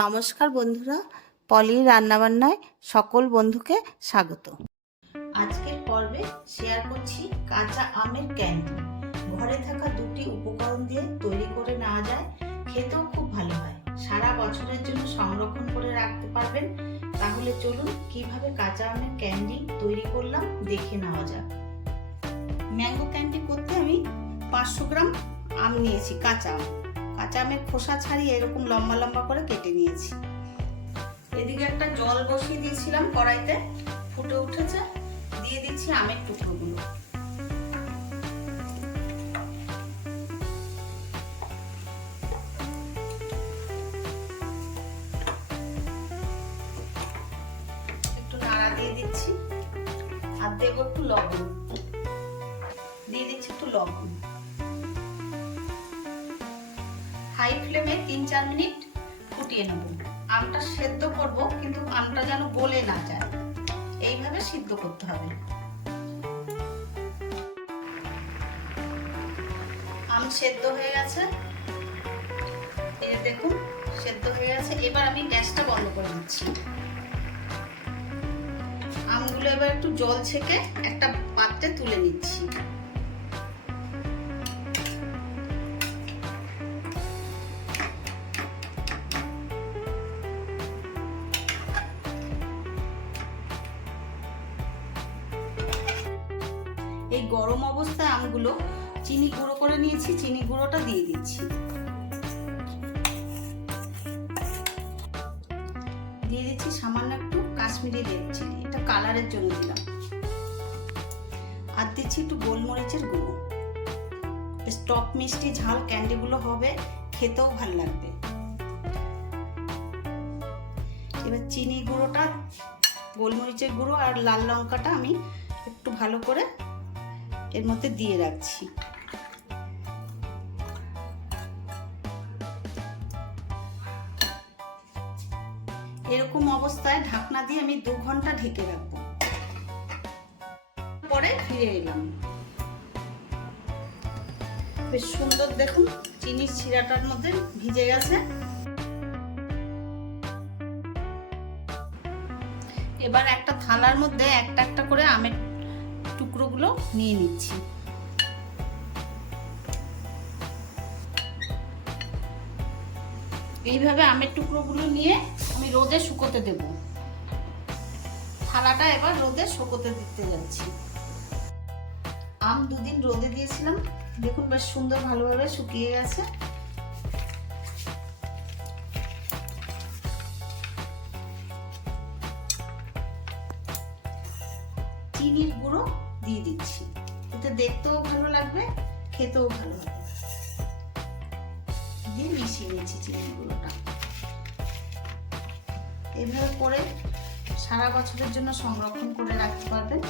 নমস্কার বন্ধুরা, পলির রান্নাবান্নায় সকল বন্ধুকে স্বাগত। আজকের পর্বে শেয়ার করছি কাঁচা আমের ক্যান্ডি। ঘরে থাকা দুটি উপকরণ দিয়ে তৈরি করে নেওয়া যায়, খেতেও খুব ভালো হয়। সারা বছরের জন্য সংরক্ষণ করে রাখতে পারবেন। তাহলে চলুন কিভাবে কাঁচা আমের ক্যান্ডি তৈরি করলাম দেখে নেওয়া যাক। ম্যাঙ্গো ক্যান্ডি করতে আমি 500 গ্রাম আম নিয়েছি। কাঁচা আমের খোসা ছাড়িয়ে এরকম লম্বা লম্বা করে কেটে নিয়েছি। এদিকে একটা জল বসিয়ে দিয়েছিলাম কড়াইতে, ফুটে উঠেছে। দিয়ে দিচ্ছি আমের টুকরোগুলো। একটু নাড়া দিয়ে দিচ্ছি আর দেবো একটু লবণ। দিয়ে দিচ্ছি একটু লবণ। হাই ফ্লেমে 3-4 মিনিট ফুটিয়ে নেব। আমটা সেদ্ধ করব, কিন্তু আমটা যেন গলে না যায়, এইভাবে সিদ্ধ করতে হবে। আম সেদ্ধ হয়ে গেছে, এই দেখুন সেদ্ধ হয়ে গেছে। এবার আমি গ্যাসটা বন্ধ করে দিচ্ছি। আমগুলো এবার একটু জল ছেঁকে একটা পাত্রে তুলে নিচ্ছি। এই গরম অবস্থায় আমগুলো চিনি গুঁড়ো করে নিয়েছি, চিনি গুঁড়োটা দিয়ে দিচ্ছি। দিয়ে দিচ্ছি সামান্য একটু কাশ্মীরি রেড চিলি, এটা কালারের জন্য দিলাম। আর দিচ্ছি একটু গোলমরিচের গুঁড়ো। বেশ টক মিষ্টি ঝাল ক্যান্ডিগুলো হবে, খেতেও ভালো লাগবে। এবার চিনি গুঁড়োটা, গোলমরিচের গুঁড়ো আর লাল লঙ্কাটা আমি একটু ভালো করে এর মধ্যে দিয়ে রাখছি। এরকম অবস্থায় ঢাকনা দিয়ে আমি 2 ঘন্টা ঢেকে রাখবো। পরে ফিরে এলাম। বেশ সুন্দর দেখুন, চিনির শিরাটার মধ্যে ভিজে গেছে। এবার একটা থালার মধ্যে একটা একটা করে আমের টুকরোগুলো নিয়ে নিচ্ছি। এইভাবে আমের টুকরোগুলো নিয়ে আমি রোদে শুকোতে দেব। থালাটা এবার রোদে শুকোতে দিতে যাচ্ছি। আম 2 দিন রোদে দিয়েছিলাম, দেখুন বেশ সুন্দর ভালোভাবে শুকিয়ে গেছে। চিনির গুঁড়ো দিয়ে দিচ্ছি, এতে দেখতেও ভালো লাগবে, খেতেও ভালো হবে। দিয়ে মিশিয়ে নিচ্ছি চিনির গুঁড়োটা। এভাবে করে সারা বছরের জন্য সংরক্ষণ করে রাখতে পারবেন।